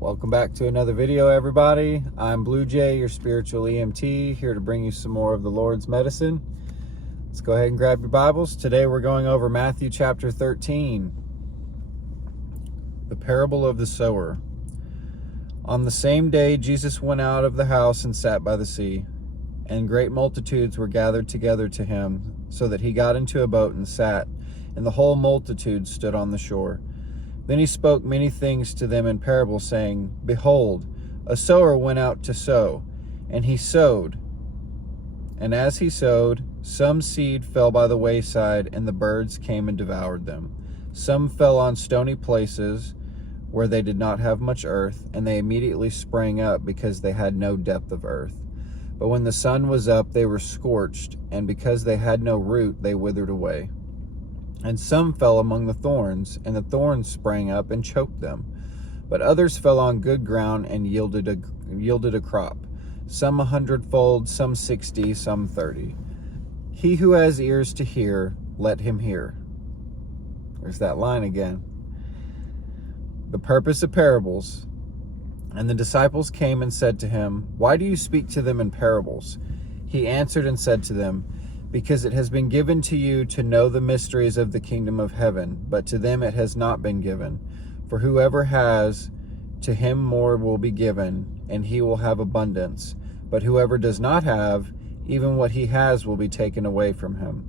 Welcome back to another video, everybody. I'm Blue Jay, your spiritual EMT, here to bring you some more of the Lord's medicine. Let's go ahead and grab your Bibles. Today we're going over Matthew chapter 13, the parable of the sower. On the same day, Jesus went out of the house and sat by the sea, and great multitudes were gathered together to him, so that he got into a boat and sat, and the whole multitude stood on the shore. Then he spoke many things to them in parables, saying, Behold, a sower went out to sow, and he sowed. And as he sowed, some seed fell by the wayside, and the birds came and devoured them. Some fell on stony places, where they did not have much earth, and they immediately sprang up, because they had no depth of earth. But when the sun was up, they were scorched, and because they had no root, they withered away. And some fell among the thorns, and the thorns sprang up and choked them. But others fell on good ground and yielded a crop, some 100-fold, some 60, some 30. He who has ears to hear, let him hear. There's that line again. The purpose of parables. And the disciples came and said to him, Why do you speak to them in parables? He answered and said to them, Because it has been given to you to know the mysteries of the kingdom of heaven, but to them it has not been given. For whoever has, to him more will be given, and he will have abundance. But whoever does not have, even what he has will be taken away from him.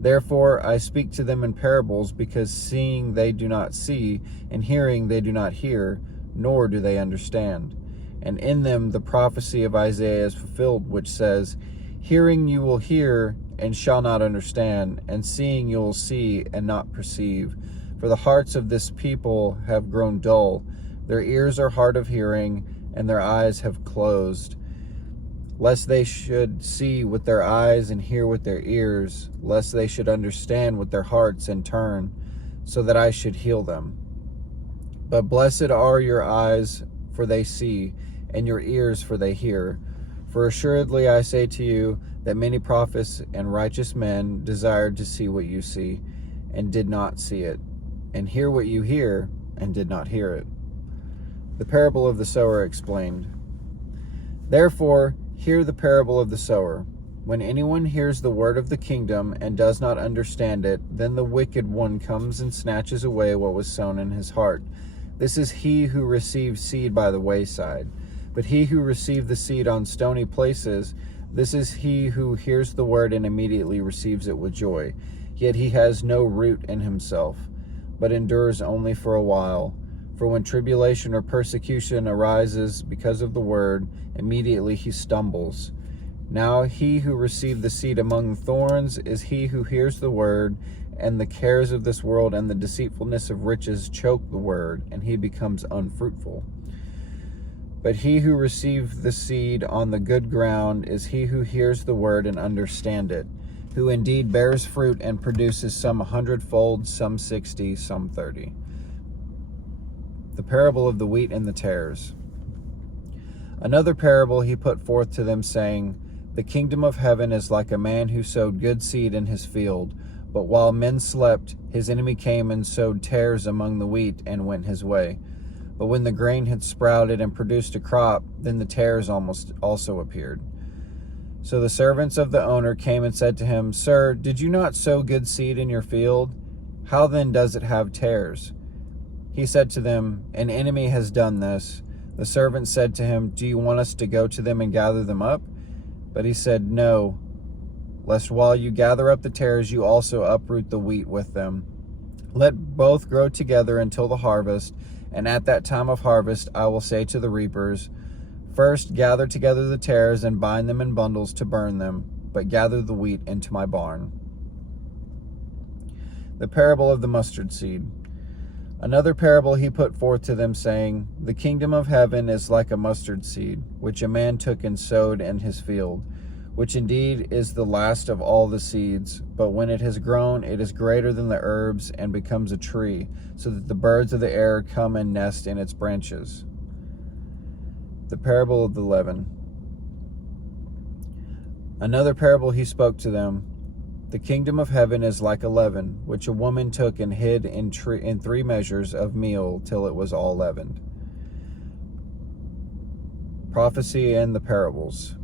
Therefore I speak to them in parables, because seeing they do not see, and hearing they do not hear, nor do they understand. And in them the prophecy of Isaiah is fulfilled, which says, Hearing you will hear, and shall not understand, and seeing you will see, and not perceive. For the hearts of this people have grown dull. Their ears are hard of hearing, and their eyes have closed. Lest they should see with their eyes and hear with their ears, lest they should understand with their hearts and turn, so that I should heal them. But blessed are your eyes, for they see, and your ears, for they hear. For assuredly I say to you, that many prophets and righteous men desired to see what you see, and did not see it, and hear what you hear, and did not hear it. The parable of the sower explained. Therefore, hear the parable of the sower. When anyone hears the word of the kingdom and does not understand it, then the wicked one comes and snatches away what was sown in his heart. This is he who received seed by the wayside. But he who received the seed on stony places, this is he who hears the word and immediately receives it with joy. Yet he has no root in himself, but endures only for a while. For when tribulation or persecution arises because of the word, immediately he stumbles. Now he who received the seed among thorns is he who hears the word, and the cares of this world and the deceitfulness of riches choke the word, and he becomes unfruitful. But he who received the seed on the good ground is he who hears the word and understands it, who indeed bears fruit and produces some 100-fold, some 60, some 30. The parable of the wheat and the tares. Another parable he put forth to them, saying, The kingdom of heaven is like a man who sowed good seed in his field, but while men slept, his enemy came and sowed tares among the wheat and went his way. But when the grain had sprouted and produced a crop, then the tares also appeared. So the servants of the owner came and said to him, Sir, did you not sow good seed in your field? How then does it have tares? He said to them, An enemy has done this. The servants said to him, Do you want us to go to them and gather them up? But he said, No, lest while you gather up the tares, you also uproot the wheat with them. Let both grow together until the harvest. And at that time of harvest, I will say to the reapers, First gather together the tares and bind them in bundles to burn them, but gather the wheat into my barn. The parable of the mustard seed. Another parable he put forth to them, saying, The kingdom of heaven is like a mustard seed, which a man took and sowed in his field, which indeed is the last of all the seeds, but when it has grown, it is greater than the herbs and becomes a tree, so that the birds of the air come and nest in its branches. The parable of the leaven. Another parable he spoke to them. The kingdom of heaven is like a leaven, which a woman took and hid in 3 measures of meal till it was all leavened. Prophecy and the parables.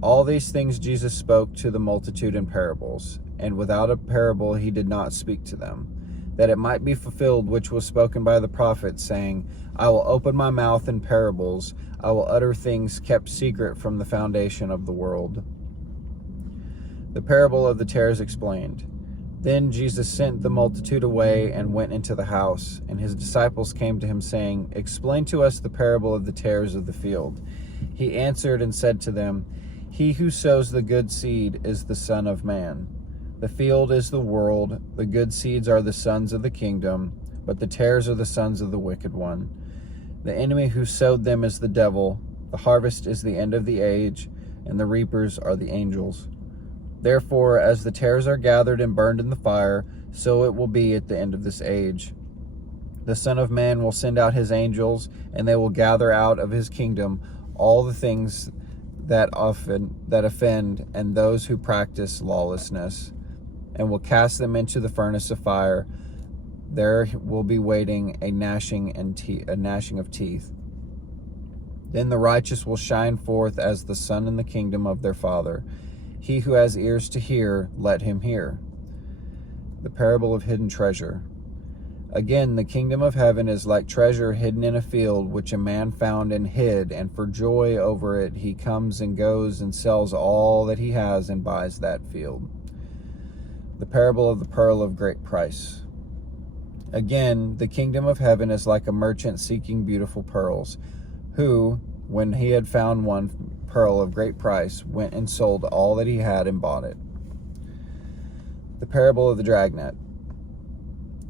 All these things Jesus spoke to the multitude in parables, and without a parable he did not speak to them, that it might be fulfilled which was spoken by the prophet, saying, I will open my mouth in parables, I will utter things kept secret from the foundation of the world. The parable of the tares explained. Then Jesus sent the multitude away and went into the house, and his disciples came to him, saying, Explain to us the parable of the tares of the field. He answered and said to them, He who sows the good seed is the Son of Man. The field is the world, the good seeds are the sons of the kingdom, but the tares are the sons of the wicked one. The enemy who sowed them is the devil, the harvest is the end of the age, and the reapers are the angels. Therefore, as the tares are gathered and burned in the fire, so it will be at the end of this age. The Son of Man will send out his angels, and they will gather out of his kingdom all the things that offend and those who practice lawlessness, and will cast them into the furnace of fire. There will be waiting a gnashing of teeth. Then the righteous will shine forth as the sun in the kingdom of their Father. He who has ears to hear, let him hear. The parable of hidden treasure. Again, the kingdom of heaven is like treasure hidden in a field, which a man found and hid, and for joy over it he comes and goes and sells all that he has and buys that field. The parable of the pearl of great price. Again, the kingdom of heaven is like a merchant seeking beautiful pearls, who, when he had found one pearl of great price, went and sold all that he had and bought it. The parable of the dragnet.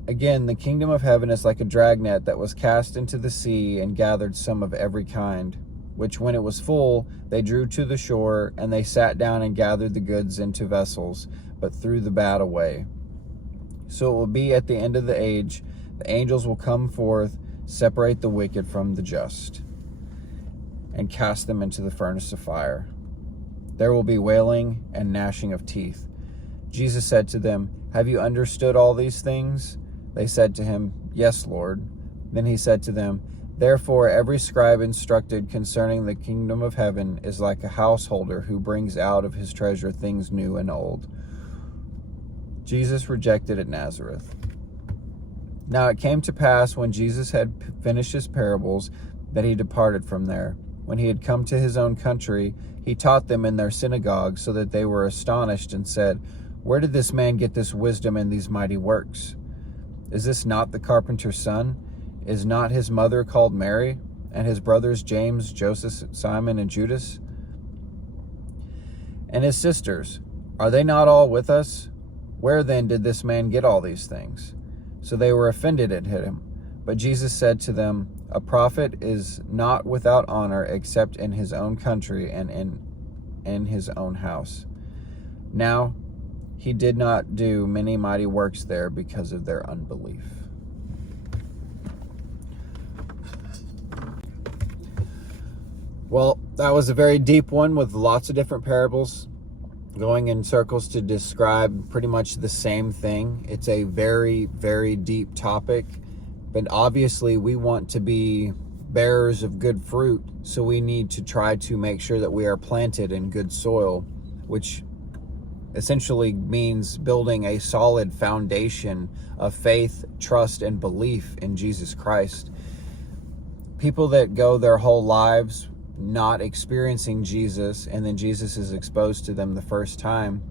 Again, the kingdom of heaven is like a dragnet that was cast into the sea and gathered some of every kind, which when it was full, they drew to the shore, and they sat down and gathered the goods into vessels, but threw the bad away. So it will be at the end of the age, the angels will come forth, separate the wicked from the just, and cast them into the furnace of fire. There will be wailing and gnashing of teeth. Jesus said to them, Have you understood all these things? They said to him, Yes, Lord. Then he said to them, Therefore every scribe instructed concerning the kingdom of heaven is like a householder who brings out of his treasure things new and old. Jesus rejected at Nazareth. Now it came to pass, when Jesus had finished his parables, that he departed from there. When he had come to his own country, he taught them in their synagogue, so that they were astonished and said, Where did this man get this wisdom and these mighty works? Is this not the carpenter's son? Is not his mother called Mary, and his brothers James, Joseph, Simon, and Judas? And his sisters, are they not all with us? Where then did this man get all these things? So they were offended at him. But Jesus said to them, A prophet is not without honor except in his own country and in his own house. Now he did not do many mighty works there because of their unbelief. Well, that was a very deep one with lots of different parables going in circles to describe pretty much the same thing. It's a very, very deep topic, but obviously we want to be bearers of good fruit, so we need to try to make sure that we are planted in good soil, which essentially means building a solid foundation of faith, trust, and belief in Jesus Christ. People that go their whole lives not experiencing Jesus, and then Jesus is exposed to them the first time,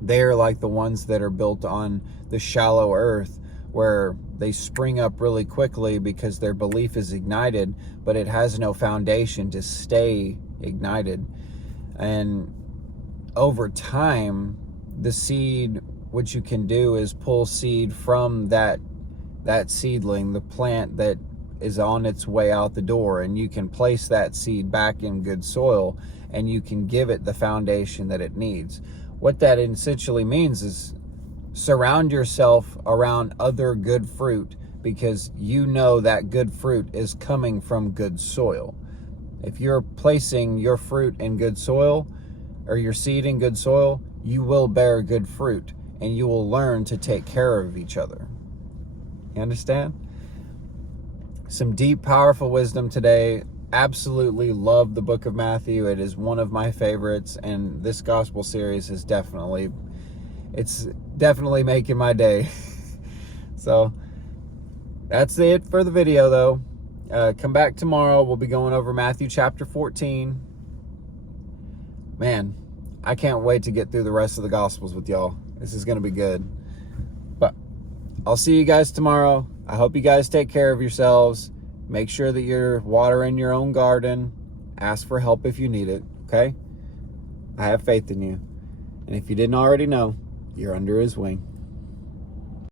they're like the ones that are built on the shallow earth, where they spring up really quickly because their belief is ignited, but it has no foundation to stay ignited. And over time, the seed, what you can do is pull seed from that seedling, the plant that is on its way out the door, and you can place that seed back in good soil, and you can give it the foundation that it needs. What that essentially means is surround yourself around other good fruit, because you know that good fruit is coming from good soil. If you're placing your fruit in good soil, or your seed in good soil, you will bear good fruit, and you will learn to take care of each other. You understand? Some deep, powerful wisdom today. absolutely love the book of Matthew. It is one of my favorites, and this gospel series is definitely making my day. So that's it for the video, though. Come back tomorrow. We'll be going over Matthew chapter 14. Man, I can't wait to get through the rest of the Gospels with y'all. This is going to be good. But I'll see you guys tomorrow. I hope you guys take care of yourselves. Make sure that you're watering your own garden. Ask for help if you need it, okay? I have faith in you. And if you didn't already know, you're under his wing.